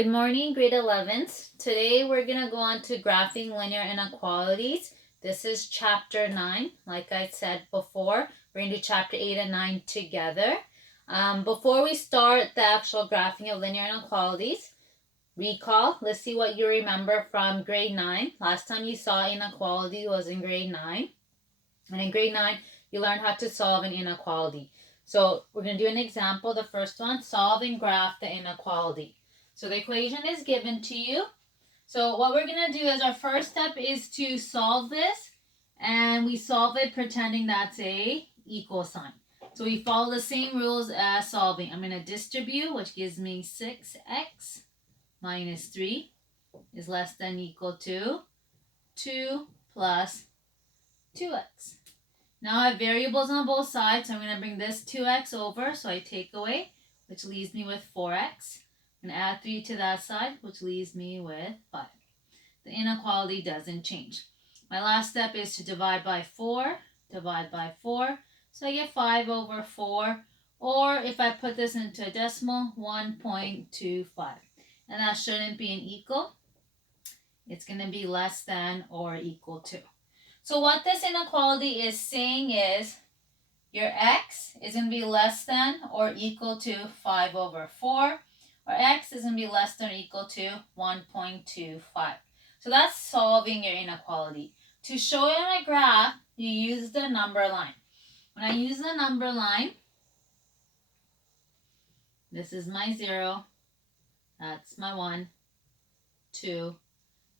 Good morning, grade 11th. Today we're going to go on to graphing linear inequalities. This is chapter 9. Like I said before, we're going to do chapter 8 and 9 together. Before we start the actual graphing of linear inequalities, recall, let's see what you remember from grade 9. Last time you saw inequality was in grade 9. And in grade 9, you learned how to solve an inequality. So we're going to do an example. The first one, solve and graph the inequality. So the equation is given to you. So what we're going to do is our first step is to solve this. And we solve it pretending that's a equal sign. So we follow the same rules as solving. I'm going to distribute, which gives me 6x minus 3 is less than or equal to 2 plus 2x. Now I have variables on both sides, so I'm going to bring this 2x over, so I take away, which leaves me with 4x. I'm going to add 3 to that side, which leaves me with 5. The inequality doesn't change. My last step is to divide by 4, so I get 5 over 4, or if I put this into a decimal, 1.25. And that shouldn't be an equal. It's going to be less than or equal to. So what this inequality is saying is your x is going to be less than or equal to 5 over 4, or x is going to be less than or equal to 1.25. So that's solving your inequality. To show it on a graph, you use the number line. When I use the number line, this is my 0, that's my 1, 2,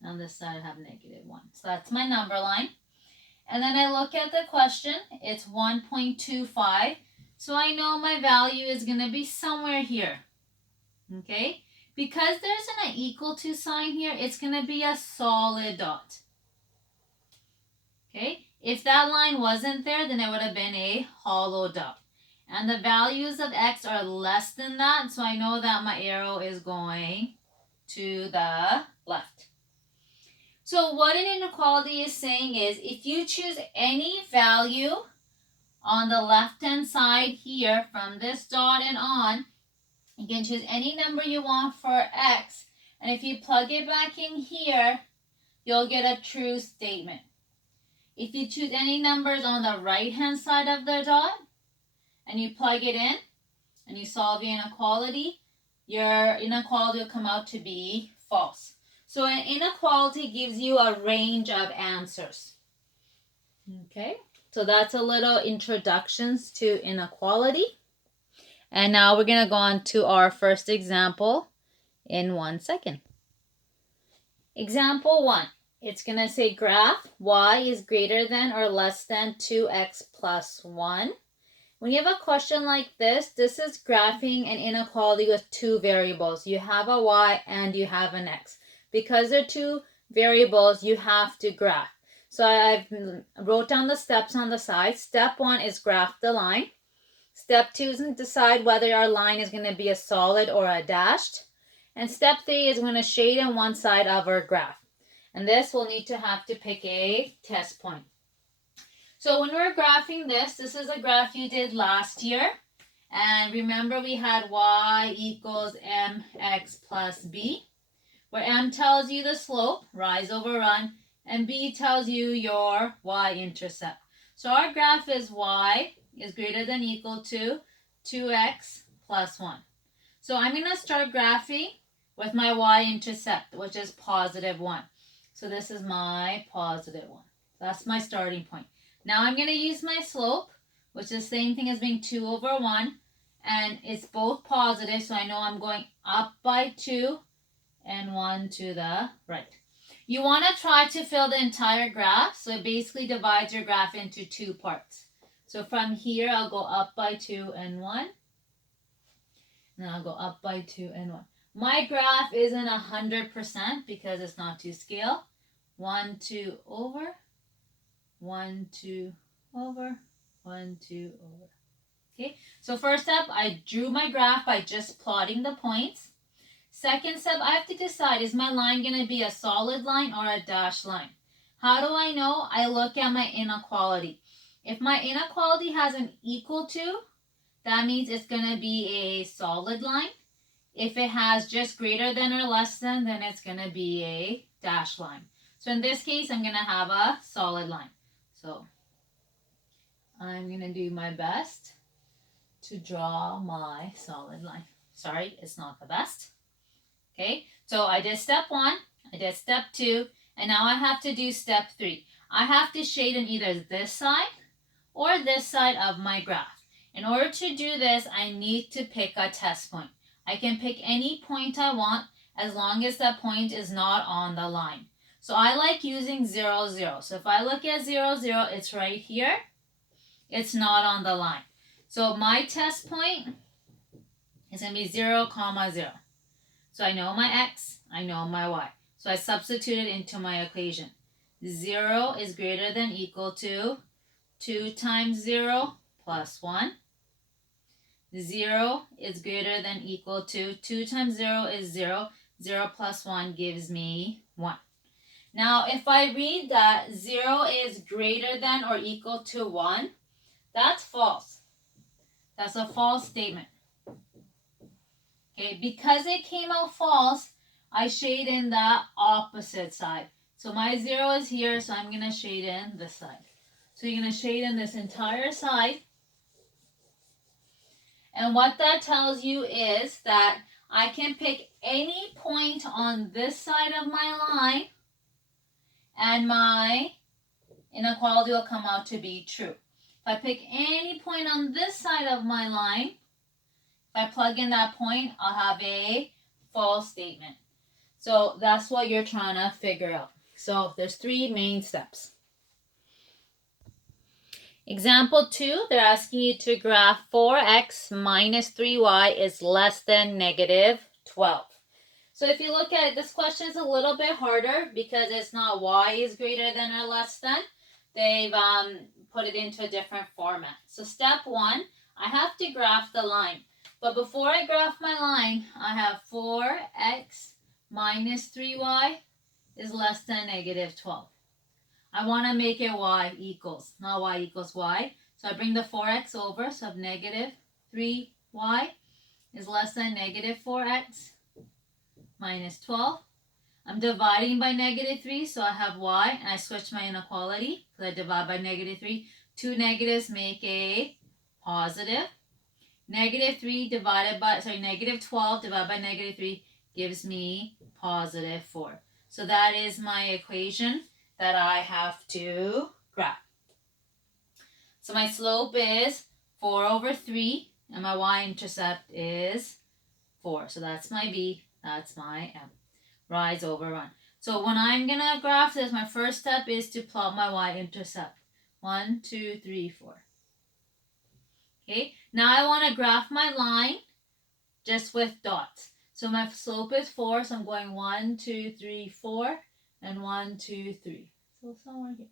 and on this side I have negative 1. So that's my number line. And then I look at the question, it's 1.25. So I know my value is going to be somewhere here. Okay? Because there's an equal to sign here, it's going to be a solid dot. Okay? If that line wasn't there, then it would have been a hollow dot. And the values of x are less than that, so I know that my arrow is going to the left. So what an inequality is saying is if you choose any value on the left-hand side here from this dot and on, you can choose any number you want for x. And if you plug it back in here, you'll get a true statement. If you choose any numbers on the right-hand side of the dot and you plug it in and you solve your inequality will come out to be false. So an inequality gives you a range of answers. Okay, so that's a little introductions to inequality. And now we're going to go on to our first example in 1 second. Example 1. It's going to say graph y is greater than or less than 2x plus 1. When you have a question like this is graphing an inequality with two variables. You have a y and you have an x. Because they're two variables, you have to graph. So I've wrote down the steps on the side. Step 1 is graph the line. Step 2 is decide whether our line is going to be a solid or a dashed. And step 3 is going to shade on one side of our graph. And this we'll need to have to pick a test point. So when we're graphing this is a graph you did last year. And remember we had y equals mx plus b, where m tells you the slope, rise over run, and b tells you your y-intercept. So our graph is y is greater than or equal to 2x plus 1. So I'm going to start graphing with my y-intercept, which is positive 1. So this is my positive 1. That's my starting point. Now I'm going to use my slope, which is the same thing as being 2 over 1, and it's both positive, so I know I'm going up by 2 and 1 to the right. You want to try to fill the entire graph, so it basically divides your graph into two parts. So from here, I'll go up by 2 and 1, and then I'll go up by 2 and 1. My graph isn't 100% because it's not to scale. 1, 2 over, 1, 2 over, 1, 2 over. Okay, so first step, I drew my graph by just plotting the points. Second step, I have to decide, is my line going to be a solid line or a dashed line? How do I know? I look at my inequality. If my inequality has an equal to, that means it's going to be a solid line. If it has just greater than or less than, then it's going to be a dashed line. So in this case, I'm going to have a solid line. So I'm going to do my best to draw my solid line. Sorry, it's not the best. Okay, so I did step 1, I did step 2, and now I have to do step 3. I have to shade in either this side or this side of my graph. In order to do this, I need to pick a test point. I can pick any point I want as long as that point is not on the line. So I like using 0, 0. So if I look at 0, 0, it's right here. It's not on the line. So my test point is going to be 0, 0. So I know my x, I know my y. So I substitute it into my equation. 0 is greater than equal to 2 times 0 plus 1. 0 is greater than equal to 2 times 0 is 0. 0 plus 1 gives me 1. Now, if I read that 0 is greater than or equal to 1, that's false. That's a false statement. Okay, because it came out false, I shade in the opposite side. So my 0 is here, so I'm going to shade in this side. So you're going to shade in this entire side. And what that tells you is that I can pick any point on this side of my line and my inequality will come out to be true. If I pick any point on this side of my line, if I plug in that point, I'll have a false statement. So that's what you're trying to figure out. So there's 3 main steps. Example 2, they're asking you to graph 4x minus 3y is less than negative 12. So if you look at it, this question is a little bit harder because it's not y is greater than or less than. They've put it into a different format. So step 1, I have to graph the line. But before I graph my line, I have 4x minus 3y is less than negative 12. I want to make it y equals, not y equals y. So I bring the 4x over, so I have negative 3y is less than negative 4x minus 12. I'm dividing by negative 3, so I have y, and I switch my inequality because I divide by negative 3. 2 negatives make a positive. Negative 12 divided by negative 3 gives me positive 4. So that is my equation that I have to graph. So my slope is 4 over 3, and my y-intercept is 4. So that's my b, that's my m. Rise over run. So when I'm going to graph this, my first step is to plot my y-intercept. 1, 2, 3, 4. Okay, now I want to graph my line just with dots. So my slope is 4, so I'm going 1, 2, 3, 4, and 1, 2, 3. So somewhere here.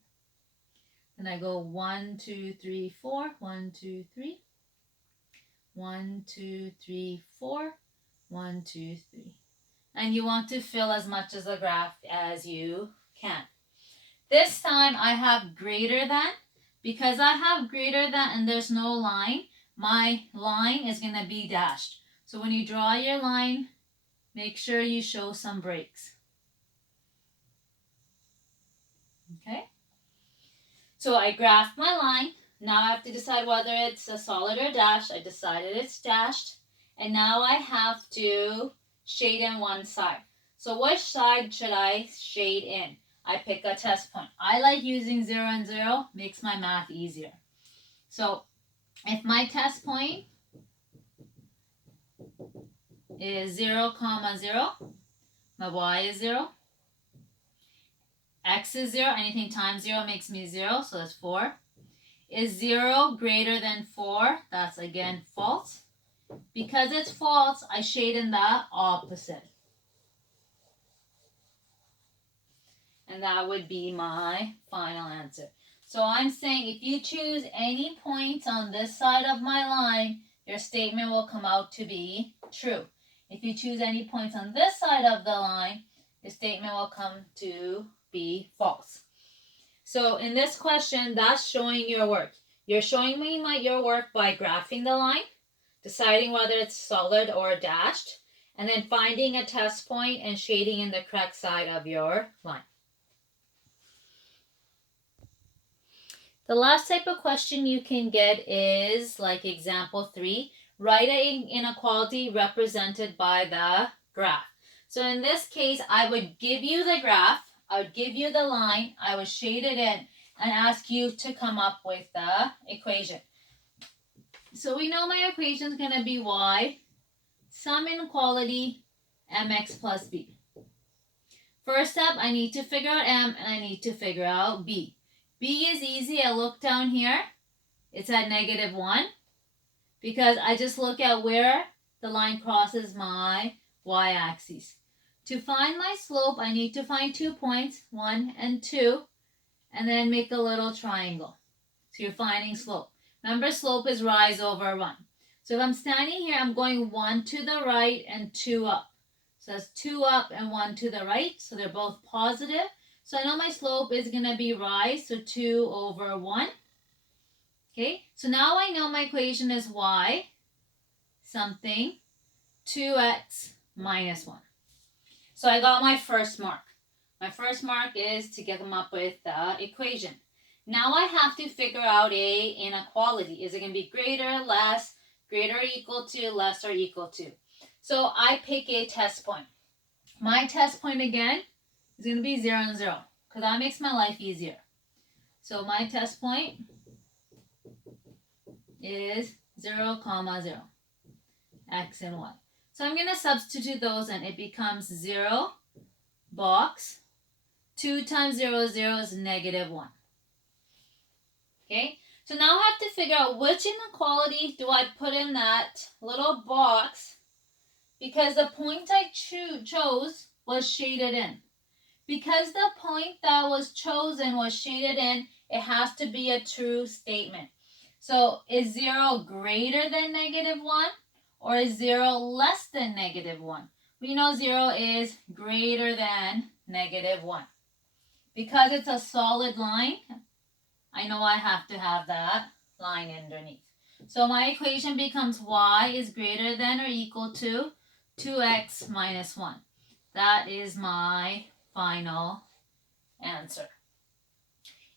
Then I go 1, 2, 3, 4, 1, 2, 3, 1, 2, 3, 4, 1, 2, 3. And you want to fill as much of the graph as you can. This time I have greater than. Because I have greater than and there's no line, my line is going to be dashed. So when you draw your line, make sure you show some breaks. Okay? So I graphed my line. Now I have to decide whether it's a solid or dashed. I decided it's dashed. And now I have to shade in one side. So which side should I shade in? I pick a test point. I like using 0 and 0. Makes my math easier. So if my test point is 0, 0, my y is 0, x is 0, anything times 0 makes me 0, so that's 4. Is 0 greater than 4? That's again false. Because it's false, I shade in the opposite. And that would be my final answer. So I'm saying if you choose any points on this side of my line, your statement will come out to be true. If you choose any points on this side of the line, your statement will come to be false. So in this question, that's showing your work. You're showing me your work by graphing the line, deciding whether it's solid or dashed, and then finding a test point and shading in the correct side of your line. The last type of question you can get is like example 3. Write an inequality represented by the graph. So in this case, I would give you the graph, I would give you the line, I would shade it in, and ask you to come up with the equation. So we know my equation is going to be y, some inequality, mx plus b. First step, I need to figure out m, and I need to figure out b. B is easy. I look down here. It's at -1 because I just look at where the line crosses my y-axis. To find my slope, I need to find 2 points, 1 and 2, and then make a little triangle. So you're finding slope. Remember, slope is rise over run. So if I'm standing here, I'm going 1 to the right and 2 up. So that's 2 up and 1 to the right. So they're both positive. So I know my slope is going to be rise, so 2 over 1. Okay, so now I know my equation is y something 2x minus 1. So I got my first mark. My first mark is to get them up with the equation. Now I have to figure out a inequality. Is it going to be greater, less, greater or equal to, less or equal to? So I pick a test point. My test point again is going to be 0 and 0 because that makes my life easier. So my test point is 0, 0, x and y. So I'm going to substitute those in. It becomes 0 box. 2 times 0, 0 is -1. Okay, so now I have to figure out which inequality do I put in that little box because the point I chose was shaded in. Because the point that was chosen was shaded in, it has to be a true statement. So is 0 greater than -1 or is 0 less than -1? We know 0 is greater than -1. Because it's a solid line, I know I have to have that line underneath. So my equation becomes y is greater than or equal to 2x minus 1. That is my final answer.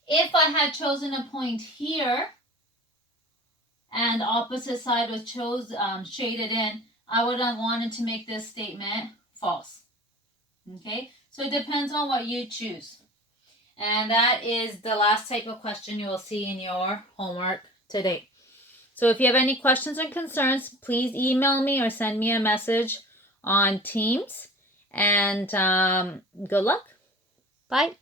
If I had chosen a point here and the opposite side was shaded in, I would have wanted to make this statement false. Okay, so it depends on what you choose. And that is the last type of question you will see in your homework today. So if you have any questions or concerns, please email me or send me a message on Teams. And good luck. Bye.